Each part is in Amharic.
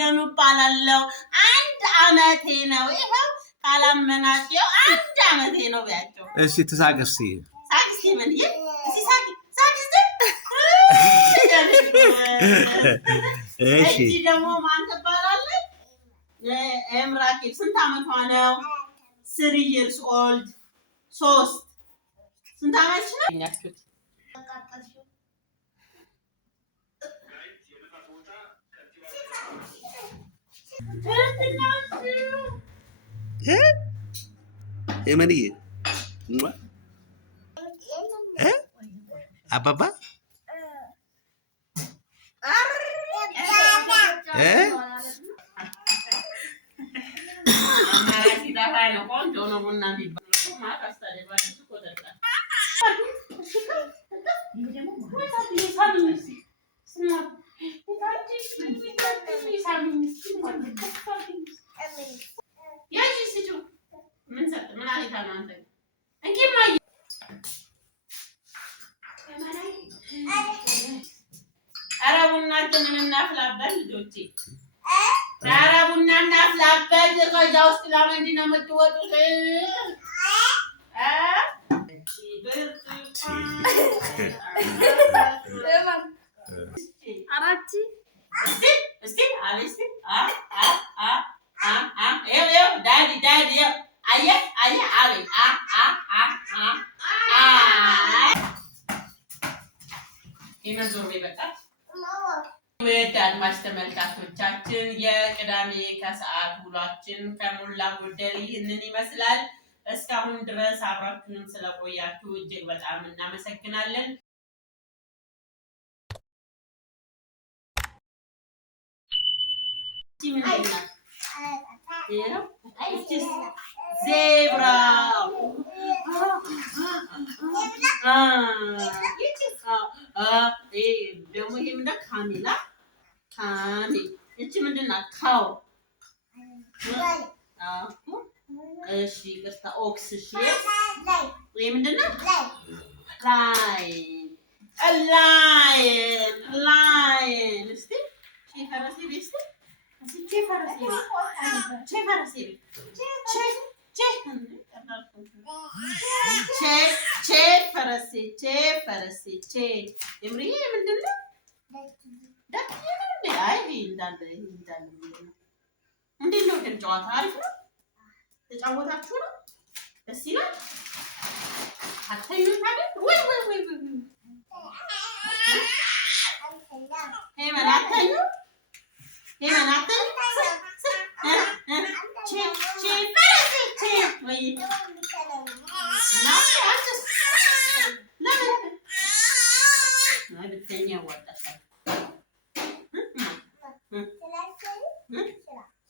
ተመስገኑ እባላለሁ። 1 ዓመቴ ነው። ይኸው ካላመናችሁ 1 ዓመቴ ነው ቢያቸው። እሺ ትሳቅስ ሳቅስ ምን ይሄ እሺ ሳቅስ እሺ ደግሞ ማን ትባላለች? ኤምራኬል ስንት ዓመቷ ነው? 3 years old 3 ስንት ዓመትሽ ነው? የምንዬ አባባ ቡናችንን እናፍላበት ልጆቼ። ኧረ ቡና እናፍላበት። ከዛ ውስጥ ለምንድን ነው የምትወጡት? ውድ አድማጭ ተመልካቾቻችን የቅዳሜ ከሰዓት ውሏችን ከሞላ ጎደል ይህንን ይመስላል። እስካሁን ድረስ አብራችሁን ስለቆያችሁ እጅግ በጣም እናመሰግናለን። ዜብራ ደግሞ ይሄ ምንድን ነው? ካሜላ እቺ ምንድን ናት? ካው እሺ ይቅርታ ኦክስ እሺ ይሄ ምንድን ነው? ላይን እስቲ ፈረሴ ቤስቲ የምርዬ ምንድን ነው? እንዴት ነው ግን ጨዋታ አሪፍ ነው? ተጫወታችሁ ነው? ደስ ይላል። አትተኙም አይደል? ወይ ሄመን አትተኙም?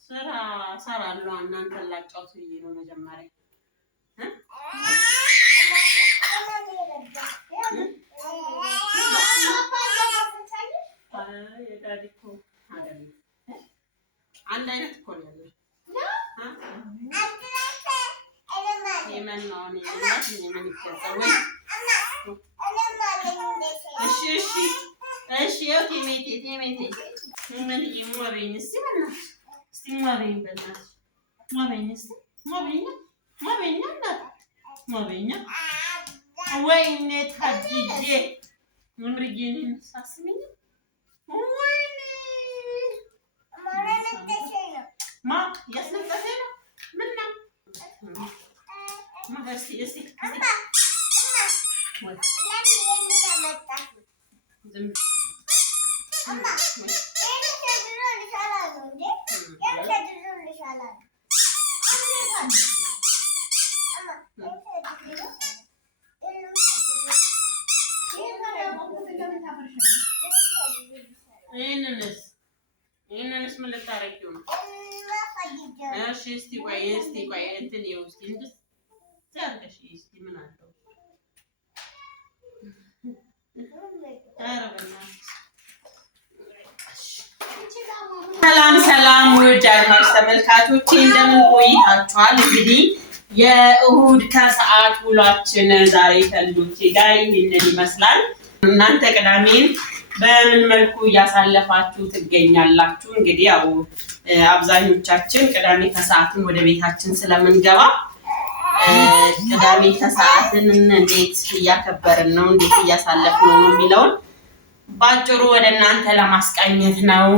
ስራ እሰራለሁ። እናንተን ላጫውት ብዬ ነው መጀመሪያ። የዳዲ እኮ አይደለም አንድ አይነት እኮ ነው ያለው። የመን ነው እኔ የመን ይከተል ወይ? እሺ ቴሜቴ ምን ይሞበኝ እስቲ በእናትሽ እስቲ ሞበኝ በእናትሽ ሞበኝ እስቲ ሞበኝ ወይኔ ታድዬ ምምርዬን ሳስሚኝ ወይኔ ማ ያስነጠሰኝ ነው ምን ነው እስቲ ይሄንንስ ምን ልታረጊው ነው? እሺ እስቲ ቆይ እንትን ይኸው እስቲ እንደዚህ አድርገሽ እስቲ ምን አለው? ሰላም ውድ አድማጭ ተመልካቾቼ እንደምን ቆይታችኋል? እንግዲህ የእሁድ ከሰዓት ውሏችን ዛሬ ከልጆቼ ጋር ይህንን ይመስላል። እናንተ ቅዳሜን በምን መልኩ እያሳለፋችሁ ትገኛላችሁ? እንግዲህ ያው አብዛኞቻችን ቅዳሜ ከሰዓትን ወደ ቤታችን ስለምንገባ ቅዳሜ ከሰዓትን እንዴት እያከበርን ነው፣ እንዴት እያሳለፍን ነው የሚለውን ባጭሩ ወደ እናንተ ለማስቃኘት ነው።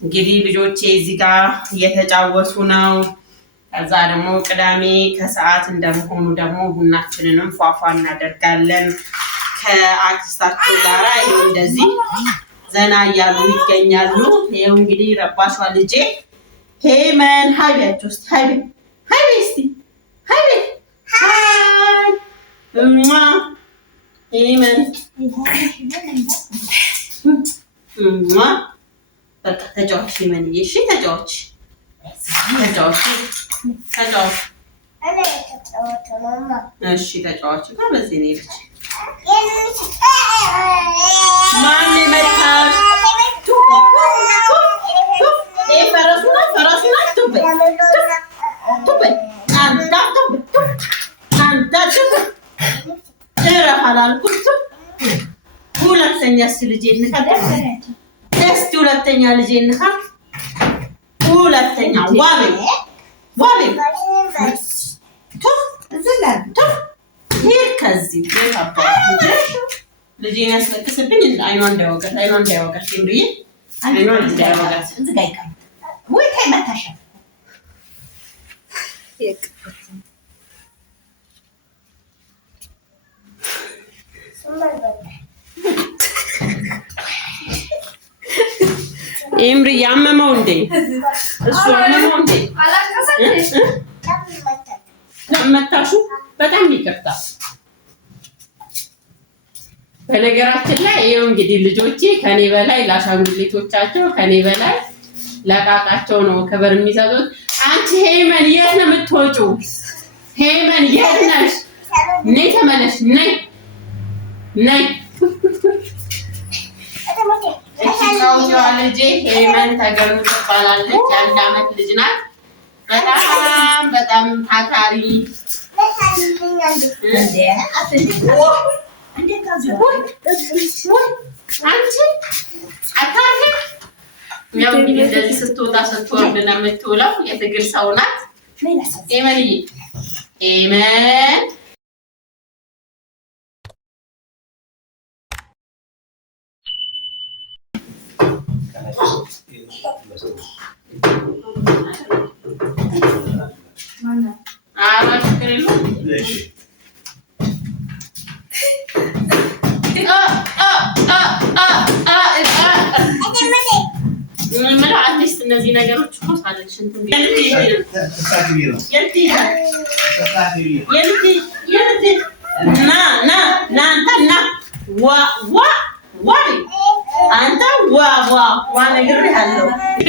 እንግዲህ ልጆቼ እዚህ ጋር እየተጫወቱ ነው። ከዛ ደግሞ ቅዳሜ ከሰዓት እንደመሆኑ ደግሞ ቡናችንንም ፏፏ እናደርጋለን ከአክስታቸው ጋራ። ይሄው እንደዚህ ዘና እያሉ ይገኛሉ። ይሄው እንግዲህ ረባሿ ልጄ ሄመን ሃይ ቢያቸው እስኪ ሃይ በይ እስኪ ሃይ በይ ሃይ እማ ሄመን እማ በቃ ተጫዋች ሄመንዬ። እሺ ተጫዋች እሺ ተጫዋች ጋር በዚህ ነው ልጅ ማን መጣሽ? ፈረሱና ቱበ አንተ እረፍ አላልኩትም። ሁለተኛ እስኪ ልጄ እንካት እስኪ ሁለተኛ ልጄ እንካት ሁለተኛ ዋቤ ሄድ ከዚህ ቤት አባት ልጄን ያስለቅስብኝ። አይኗ እንዳይወጋት ብዬ አይኗን እንዳይወጋት እዚህ ጋር ይቀር ወይ ታይ መታሻ ኤምሪ ያመመው እንዴ? እሱ ያመመው እንዴ? መታሹ በጣም ይቅርታ። በነገራችን ላይ ይኸው እንግዲህ ልጆቼ ከኔ በላይ ለአሻንጉሊቶቻቸው ከኔ በላይ ለቃቃቸው ነው ክብር የሚሰጡት። አንቺ ሄመን የት ነው የምትወጪው? ሄመን የት ነሽ? ነይ ተመለሽ፣ ነይ እቺ ልጄ ሄመን ተገኑ ትባላለች። የአንድ ዓመት ልጅ ናት። በጣም ታታሪ ያው እንግዲህ እንደዚህ ስትወጣ ስትወርድ ነው የምትውለው። የትግል ሰው ናት ሄመንዬ። ሄመን እነዚህ ነገሮች እኮ ሳለች እንትን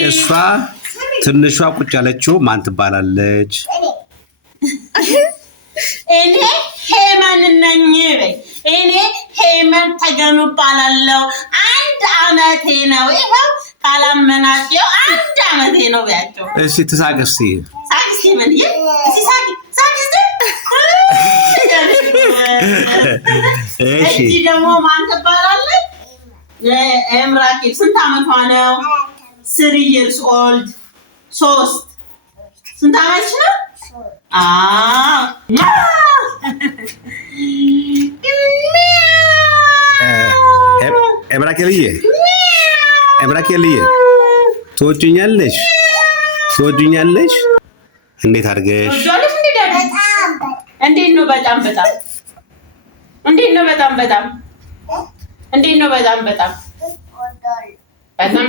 እሷ ትንሿ ቁጭ ያለችው ማን ትባላለች? እኔ ሄመን ነኝ በይ። እኔ ሄመን ተገኑ እባላለሁ። 1 ዓመቴ ነው። ይኸው ካላመናቸው 1 ዓመቴ ነው በያቸው። እሺ ትሳቅ እስኪ ሳቂ ሄመን ሳቂ። እሺ ደግሞ ማን ትባላለች? ኤምራኬል። ስንት ዓመቷ ነው? 3 years old 3 ስንት ዓመትሽ ነው? ኤምራኬልዬ ትወጂኛለሽ? እንዴት አድርገሽ? እንዴት ነው?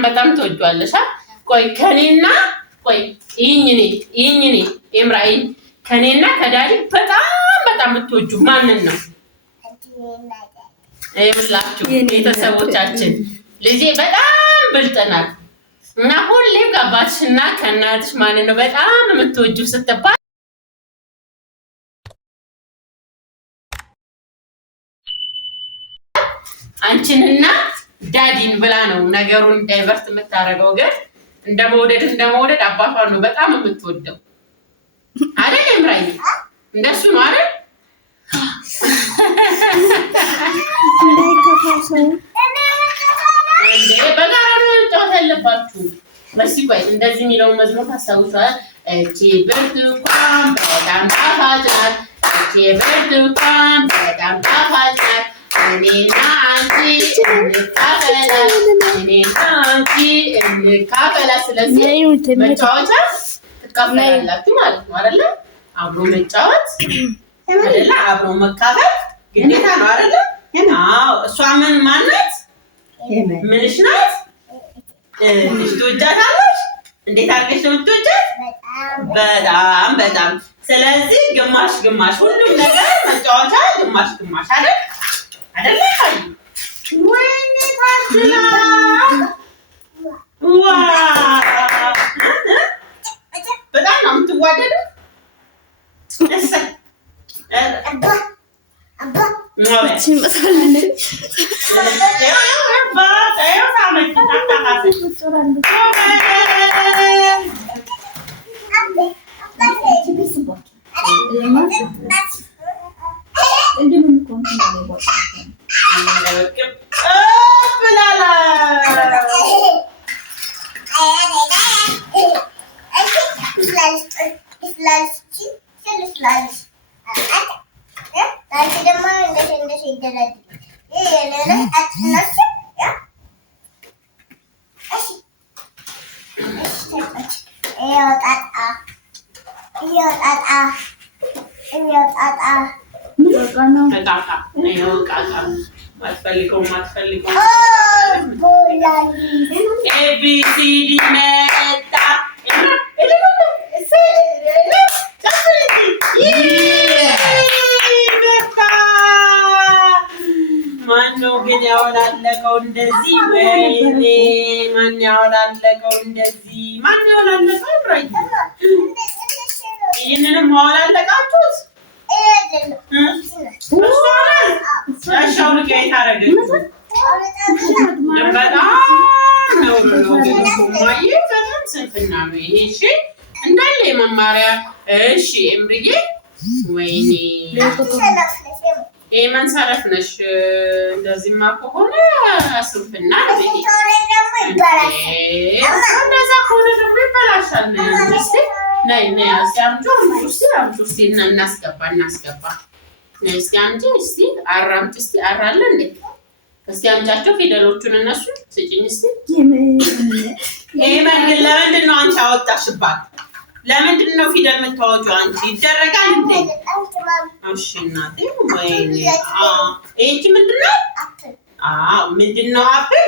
በጣም ትወጂዋለሽ? ቆይ ከኔና ይህኝ ኤምራይ ከኔና ከዳዲ በጣም የምትወጂው ማንን ነው? ይኸውላችሁ ቤተሰቦቻችን ልጄ በጣም ብልጥ ናት እና ሁሌም ከአባትሽና ከእናትሽ ማንን ነው በጣም የምትወጂው ስትባል አንቺንና ዳዲን ብላ ነው ነገሩን ዳይቨርት የምታደርገው። ግን እንደመውደድ አባቷን ነው በጣም የምትወደው አይደል? ኤምራይ እንደሱ ነው አይደል? በጋራ ነው መጫወት ያለባችሁ። እስኪ ቆይ እንደዚህ የሚለውን መዝሙር ታስታውሷል? እቺ ብርቱካን በጣም ጣፋጭ ናት። እቺ ብርቱካን በጣም ጣፋጭ ናት። እኔና አንቺ እንካፈላት፣ እኔና አንቺ እንካፈላት። ስለዚህ መጫወቻ ትካፈላላችሁ ማለት ነው አይደለ? አብሮ መጫወት አይደለ? አብሮ መካፈል ግዴታ ነው አይደለ? አዎ። እሷ ምን ማናት? ምንሽ ናት? ትወጃታለሽ? እንዴት አድርገሽ ነው የምትወጃት? በጣም በጣም። ስለዚህ ግማሽ ግማሽ፣ ሁሉም ነገር መጫወቻ ግማሽ ግማሽ አይደል? አይደለ? ወይኔ ታድላ! በጣም ነው የምትዋደዱት። ማነው ግን ያወላለቀው እንደዚህ? ወይኔ ማን ያወላለቀው እንደዚህ? ማን ያወላለቀው? ብራይ ይህንንም ማወላለቃችሁት? ሻሻው ልቀይ ታረገች። በጣም ነው ማየ በጣም ስንፍና ነው ይሄ። እሺ እንዳለ የመማሪያ እሺ እምርዬ ወይኔ መንሳረፍ ነሽ። እንደዚህማ ከሆነ ስንፍና ነው ይሄ። እንደዛ ከሆነ ደግሞ ይበላሻል። እስኪ ነይ ነይ እስኪ አምጪው እስኪ እናስገባ ነይ እስኪ አምጪ እስኪ አራምጪ እስኪ አራለ እንዴ እስኪ አምጫቸው ፊደሎቹን እነሱ ስጪኝ እስኪ። ሄመን ግን ለምንድን ነው አንቺ አወጣሽባት? ለምንድን ነው ፊደል የምታወጪው አንቺ? ይደረጋል እንዴ? እሺ እናቴ ወይኔ ይህቺ ምንድን ነው? አዎ ምንድን ነው? አፕል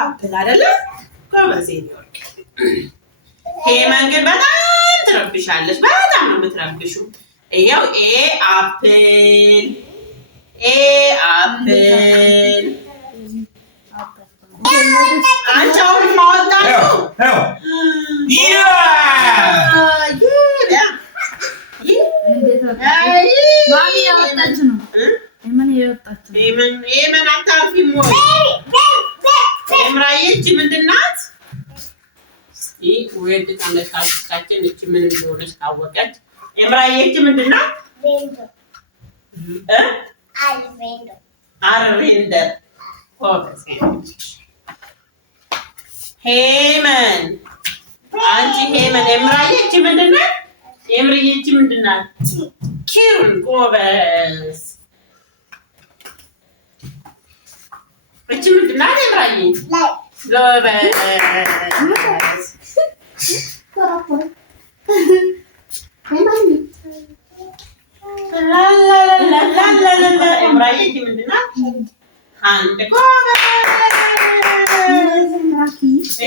አፕል አይደለ? ጎበዜ ኒውዮርክ። ሄመን ግን በጣም ትረብሻለች። በጣም ነው የምትረብሹ። ይኸው አፕል አፕል አንቺ አሁን ማወጣችሁ ሄመን አታርፊም ወይ? ኤምራዬች ምንድን ናት? ውድ ተመልካቾቻችን እቺ ምን እንደሆነች ካወቀች ኤምራዬች ምንድን ናት? አርቬንደር ሄመን አንቺ ሄመን ኤምራዬች ምንድን ናት? ኤምራዬች ምንድን ናት? ኪሩን ጎበዝ። እቺ ምንድን ናት? ኤምራዬ ጎበዝ። ኤምራዬች ምንድን ናት? አንድ ጎበዝ።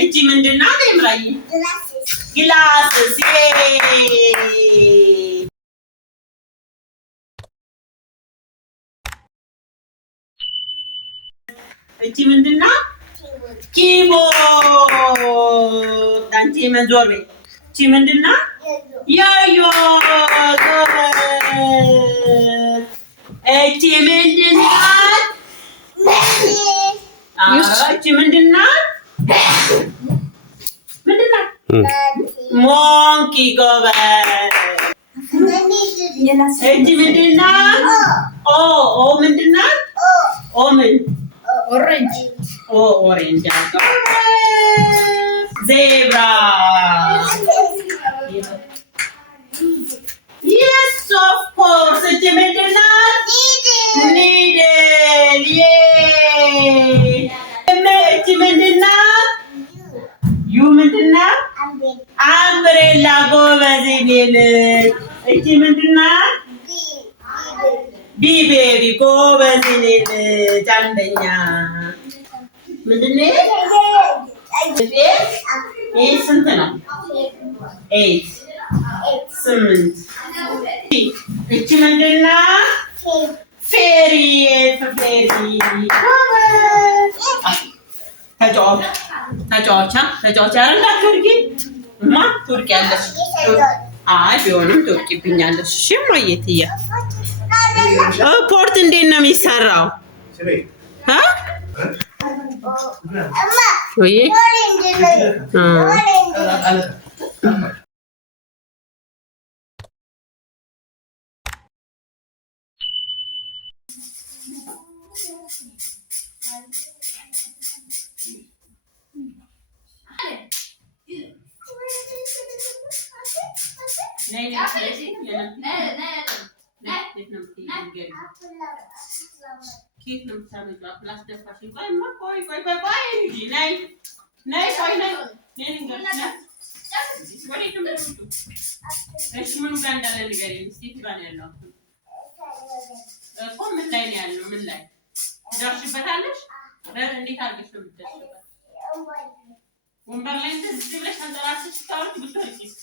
እቺ ምንድን ናት? ኤምራዬ ግላስስ። እቺ ምንድን ናት? ኪቦርድ። አንቺ መንዞር ቤት። እቺ ምንድን ናት? ዮዮ ጎበዝ። እቺ ምንድን ናት? እቺ ምንድን ናት? ምንድን ናት? ሞንኪ ጎበዝ። እቺ ምንድን ናት? ኦ ምንድን ናት? ኦ ምን? ኦሬንጅ ኦሬንጅ ዜብራ Yes, of course. እቺ ምንድን ናት? ኒድል እቺ ምንድን ናት? ዩ ምንድን ናት? አምብሬላ ጎበዝ ኔል እቺ ምንድን ናት? ቢ ቤቢ ጎበዝ ኔል አንደኛ ምንድን ነው? ይሄ ስንት ነው? 8 8 እቺ ምንድን ናት? ፌሪ ፌሪ ተጫዋች እንዳትወርቂ እማ ትወርቂያለሽ። አይ ቢሆንም ትወርቂብኛለሽ። እሺ እማዬ ትያ ፖርት እንዴት ነው የሚሰራው? ወይ ኬት ነው የምታመጪው? ላስደፋሽኝ። ቆይማ ቆይ እንጂ ነይ ቆይ ነይ እሺ ምኑ ጋር እንዳለ ንገሪኝ እስኪ። የቱ ጋር ነው ያለው እኮ? ምን ላይ ነው ያለው? ምን ላይ ትደርሽበታለሽ? እንዴት አድርገሽ ነው የምትደርሽበት? ወንበር ላይ እንደዚህ ብለሽ ተንጠራርተሽ ስታወርድ ብትወርቂስ?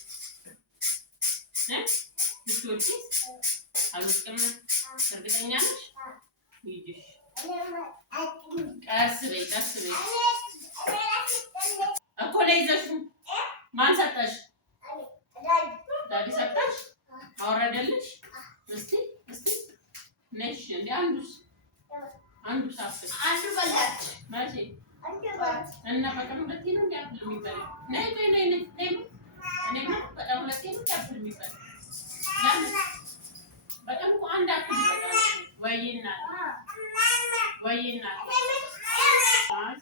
አልወድቅም። እርግጠኛ ነሽ? ይይሽ ቀስ በይ እኮ ላይ ይዘሽው። ማን ሰጠሽ? ዳዲ ሰጠሽ? አወረደልሽ? እስቲ ነሽ እንደ አንዱስ አፍሽ መቼ እና በቀን ሁለቴ ነው እንዲያፍል የሚባል ነይ እኔማ በቀን ሁለቴ ነው እንዲያፍል የሚባል በቀን እኮ አንድ አፍል ይበቃል። ወይና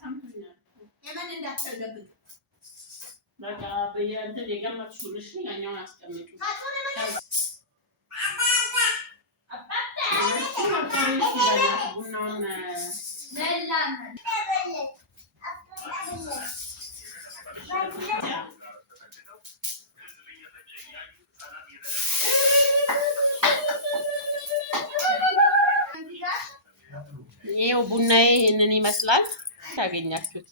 ሰምቶኛል። የምን እንዳትፈልግብኝ በቃ በየእንትን የገመጥሽውን እሺ፣ ያኛውን አስቀምጪ። ቡናውን ይሄው ቡናዬ ይሄንን ይመስላል። ታገኛችሁት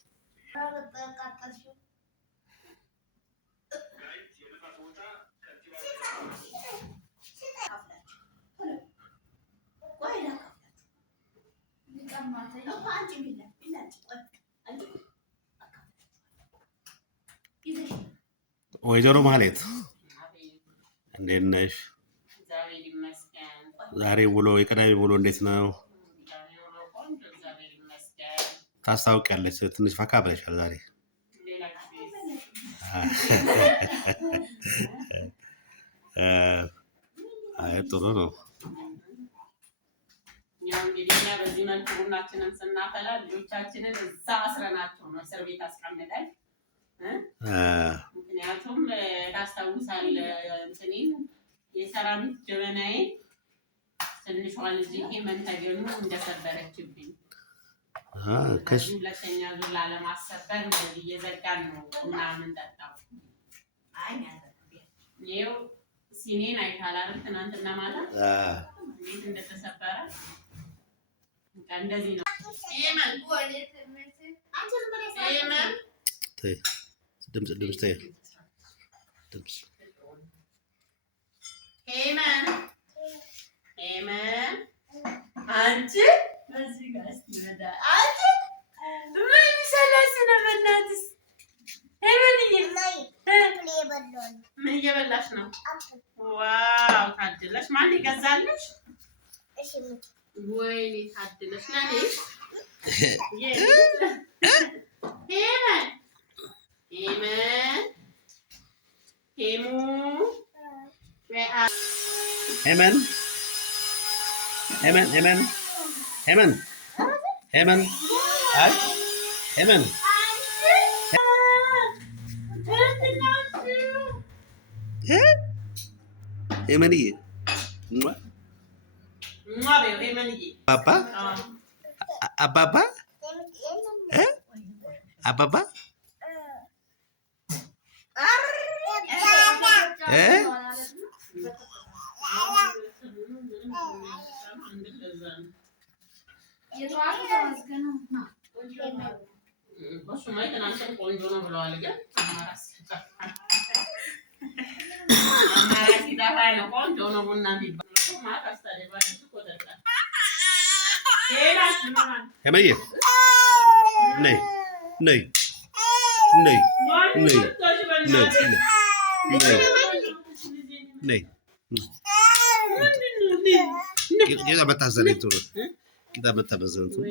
ወይዘሮ ማህሌት እንዴት ነሽ? ዛሬ ውሎ የቅዳሜ ውሎ እንዴት ነው? ታስታውቂያለሽ። ትንሽ ፈካ ብለሻል ዛሬ። አይ ጥሩ ነው። ያው እንግዲህ እኛ በዚህ መልኩ ቡናችንን ስናፈላ ልጆቻችንን እዛ አስረናቸው ነው እስር ቤት አስቀምጠን ምክንያቱም ታስታውሳለህ እንትኔን የሰራሚክ ጀበናዬን ትንሿ ልጅ መንተገኑ እንደሰበረችብኝ ሁለተኛ ዙር ላለማሰበር እየዘጋን ነው ቡና የምንጠጣው። ይኸው ሲኔን አይታላል ትናንትና ማታ እንዴት እንደተሰበረ እንደዚህ ነው። ድምፅ አንቺ እዚህ ጋር እስኪመጣ አንቺ ምን ይሰላስ ነው? በእናትሽ ምን እየበላሽ ነው? ዋው ታድለሽ። ማን ይገዛልሽ? ወይኔ ታድለሽ። ናኒ ሄመን አይ ሄመን ሄመንዬ አባባ አባባ አባባ ቆንጆ ነው ብለዋል ግን ቆንጆ ነው ቡና ሄመዬ ነይ ነይ ነይ ነይ ነይ ጌታ መታዘለኝ ጥሩ ጌታ መታዘለኝ ጥሩ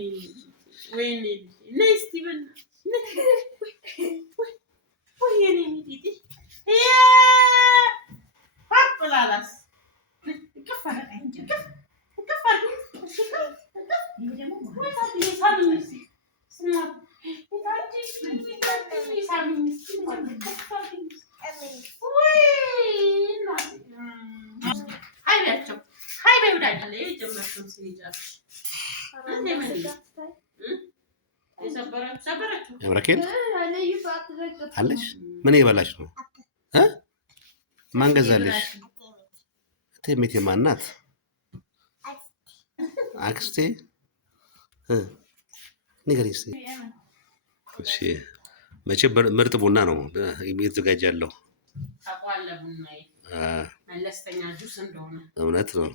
ያምራኬል አለሽ ምን ይበላሽ ነው ማን ገዛልሽ? እቴሜቴ ማን ናት? አክስቴ ንገሪኝ እስኪ። እሺ መቼም ምርጥ ቡና ነው የሚዘጋጅ ያለው ታውቃለህ። ቡናዬ መለስተኛ ጁስ እንደሆነ እውነት ነው።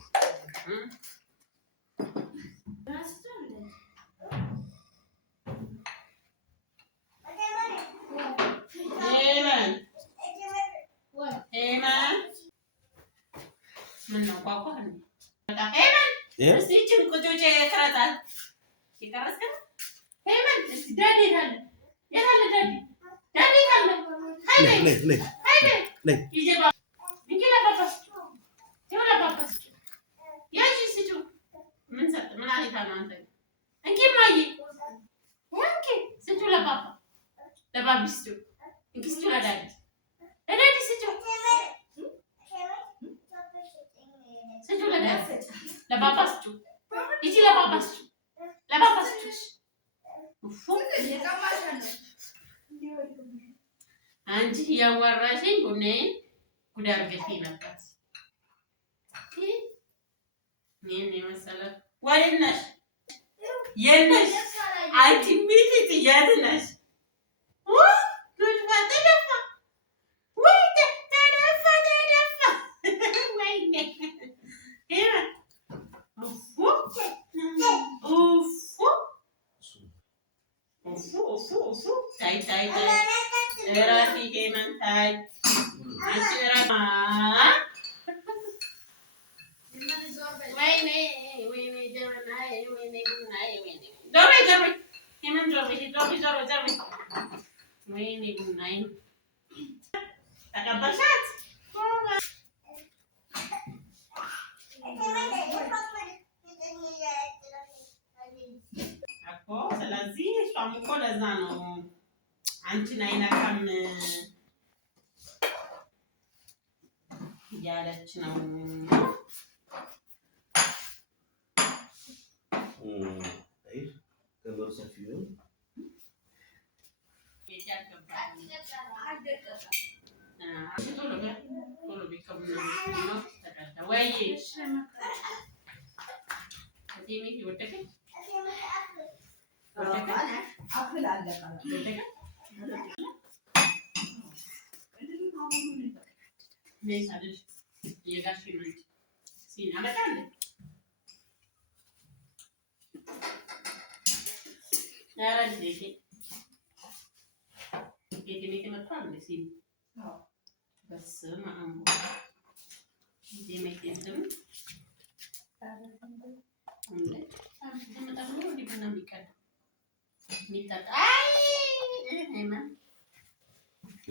አንቺ ያዋራሽኝ ቡናዬን ጉድ አድርገሽኝ ነበር። ይሄን የመሰለ ወዴት ነሽ? የት ነሽ? አንቺ ሚጢጥ የት ነሽ? ስለዚህ እሷም እኮ ለዛ ነው አንቺን አይነካም እያለች ነው።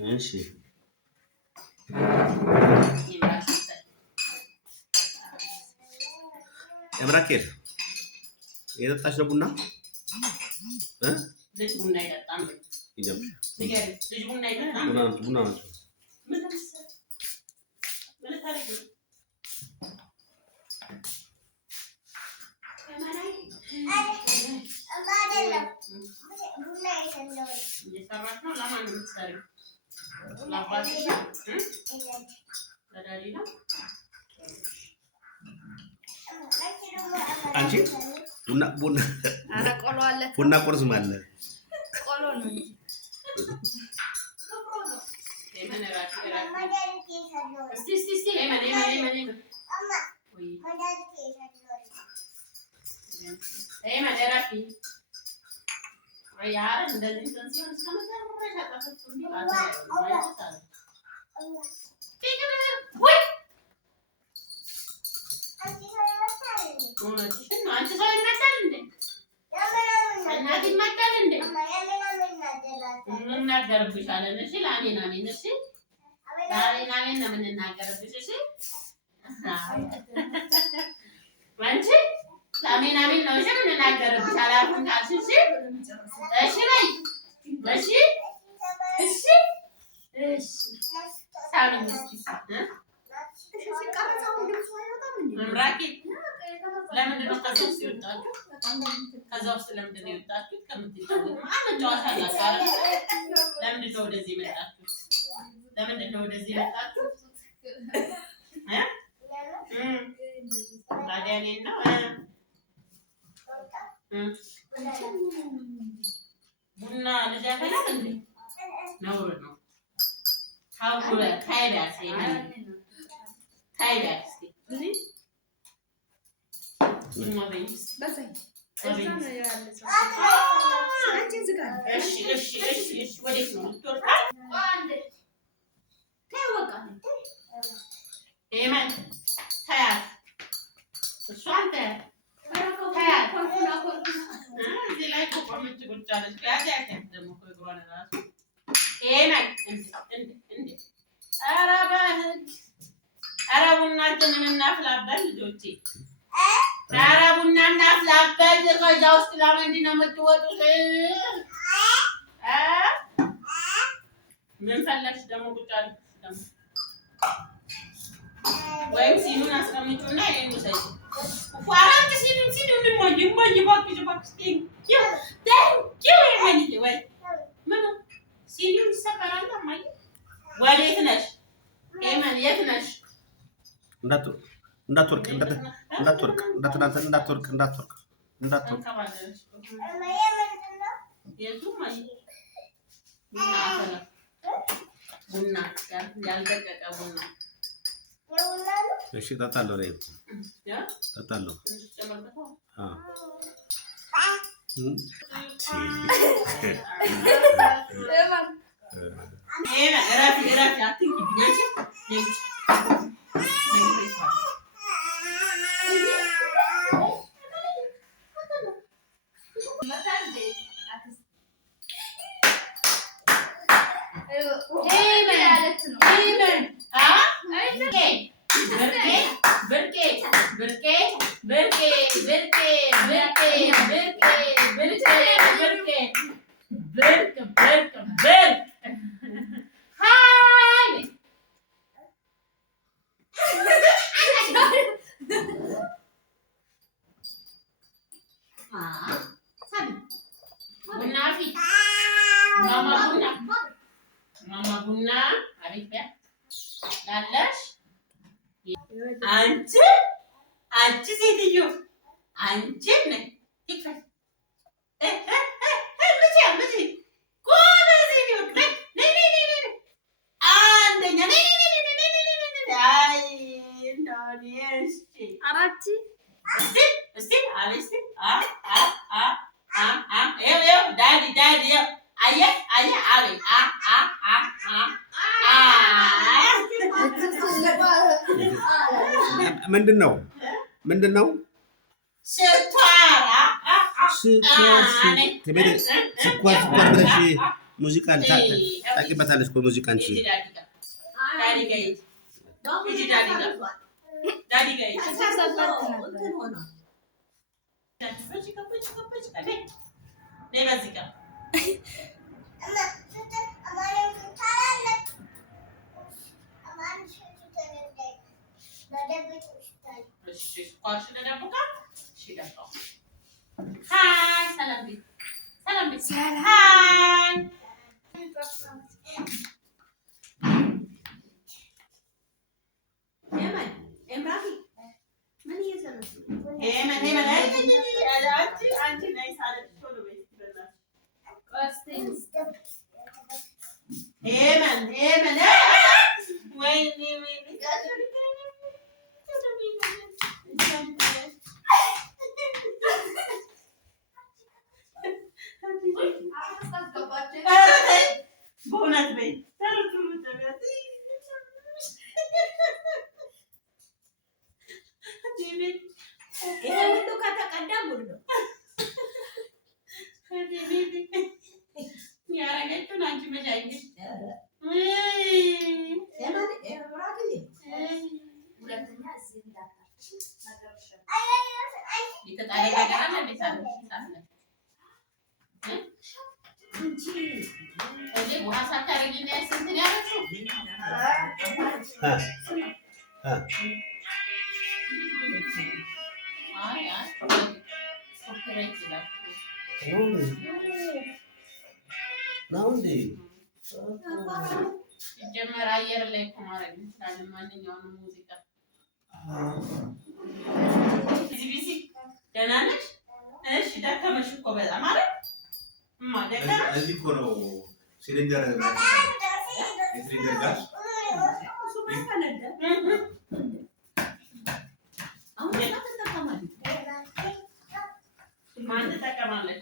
እሺ ያምራኬል የጠጣሽ ነው ቡና ልጅ ቡና ይጠጣም ይጀምር ልጅ ቡና ይጠጣም ቡና ምን ታሪክ እየሰራች ነው። ለማን ነው የምትሰሪው? ለአባትሽ ነው? ለዳዲ ነው? አንቺ ቡና ቁርስም አለ። ቆሎ ነው እንጂ እናገርብሻለን። እሺ ላኔን አሜን። እሺ ላኔን አሜን ነው የምንናገርብሽ። እሺ አንቺ ላሜን አሜን ነው እሺ የምንናገርብሽ። አላልኩም ካልሽ እሺ እሺ በይ እሺ እሺ እሺ ሳሚኝ እስኪ ምራቂ ለምንድን ነው ከዛ ውስጥ የወጣችሁ? ከዛ ውስጥ ለምንድን ነው የወጣችሁት? ከምትጫወቱ መጫወት አላችሁ አይደል? ለምንድን ነው ወደዚህ የመጣችሁት? ለምንድን ነው ወደዚህ የመጣችሁት? ታዲያ እኔን ነው ቡና ልጅ ያፈላል እንዴ? ነውር ነው። ታውቁ ታይዳስ ታይዳስ ኧረ ቡናችንን እናፍላበት ልጆቼ። ኧረ ቡና እናፍላበት። ከዛ ውስጥ ለምንድን ነው የምትወጡት? ምን ፈለግሽ ደግሞ? ቁጭ አልኩ ደግሞ ወይም ሲኑን አስቀምጪውና ይሄን ውሰጂ። ፏራንቺ ሲኑን ሞኝ እባክሽ ወይ ምን ሲኒው ይሰበራል። ማይ ወዴት ነሽ? ኤመን የት ነሽ? እንዳትወርቅ ቡና ያልደቀቀ ቡና እሺ እጠጣለሁ። እጠጣለሁ። Mama Buna, Arif ya. Lalas. Anci sediyor. Anci ne? Dikkat. Mıcı. Kone sediyor. Ne. Andenya ne. Ay, ndonesti. Arapçı. Esti. Yo, daddy, yo. Ayah, Ali. ምንድን ነው? ስኳር ብለሽ ሙዚቃ ታውቂበታለሽ እኮ ሙዚቃ አንቺ ጀመር አየር ላይ እኮ ማድረግ እንችላለን ማንኛውንም ሙዚቃ። ቢዚ ደህና ነሽ? እሺ ደከመሽ እኮ በጣም አይደል? ደከመሽ? እዚህ እኮ ነው ሲሊንደር ጋዝ ማን ተጠቀማለች?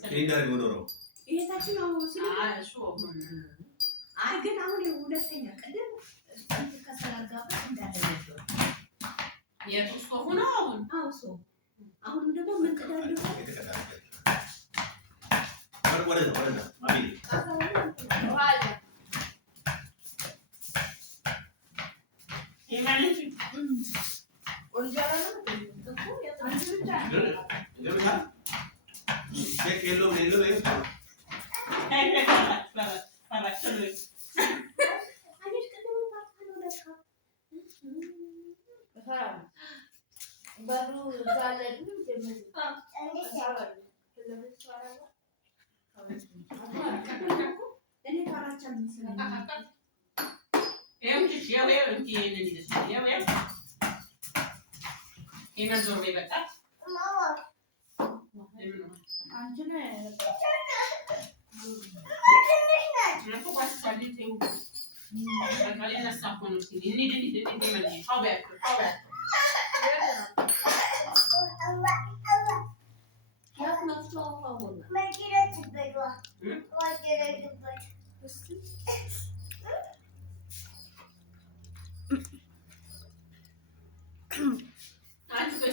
ሲሊንደር የሚኖረው ግን አሁን ሁለተኛ ቅድም ከሰራጋበት እንዳደረገው የውስጥ ሆኖ አሁን ደግሞ ምን ቀዳለሁ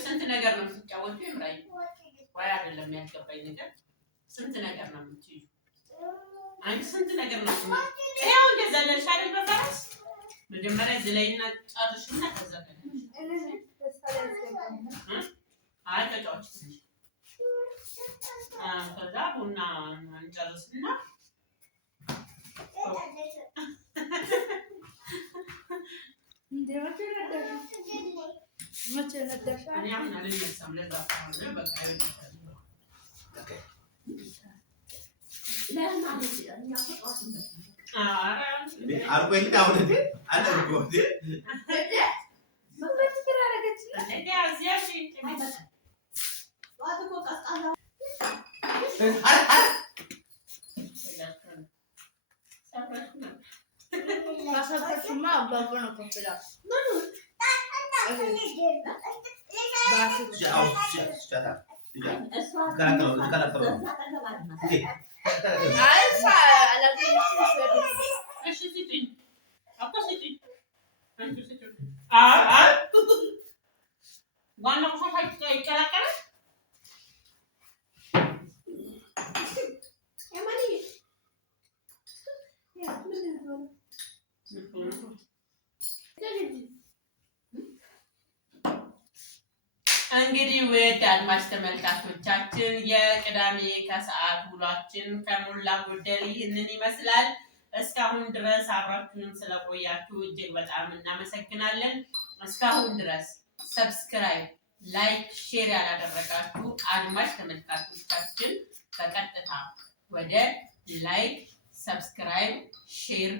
ስንት ነገር ነው የምትጫወቱ? ይምራይ ወይ አይደለም ያልገባኝ ነገር ስንት ነገር ነው የምትይዩ? አንቺ ስንት ነገር ነው ያው እንደዘለልሽ አይደል? በፈረስ መጀመሪያ ዝለይና ጨርሽና ከዛ አይ ተጫወች ትንሽ ከዛ ቡና እንጨርስና እንግዲህ ውድ አድማጭ ተመልካቾቻችን የቅዳሜ ከሰዓት ውሏችን ከሞላ ጎደል ይህንን ይመስላል። እስካሁን ድረስ አብራችሁን ስለቆያችሁ እጅግ በጣም እናመሰግናለን። እስካሁን ድረስ ሰብስክራይብ፣ ላይክ፣ ሼር ያላደረጋችሁ አድማጭ ተመልካቾቻችን በቀጥታ ወደ ላይክ፣ ሰብስክራይብ፣ ሼር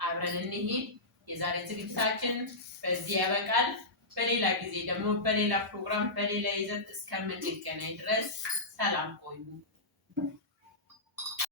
አብረን እንሂድ። የዛሬ ዝግጅታችን በዚህ ያበቃል። በሌላ ጊዜ ደግሞ በሌላ ፕሮግራም በሌላ ይዘት እስከምንገናኝ ድረስ ሰላም ቆዩ።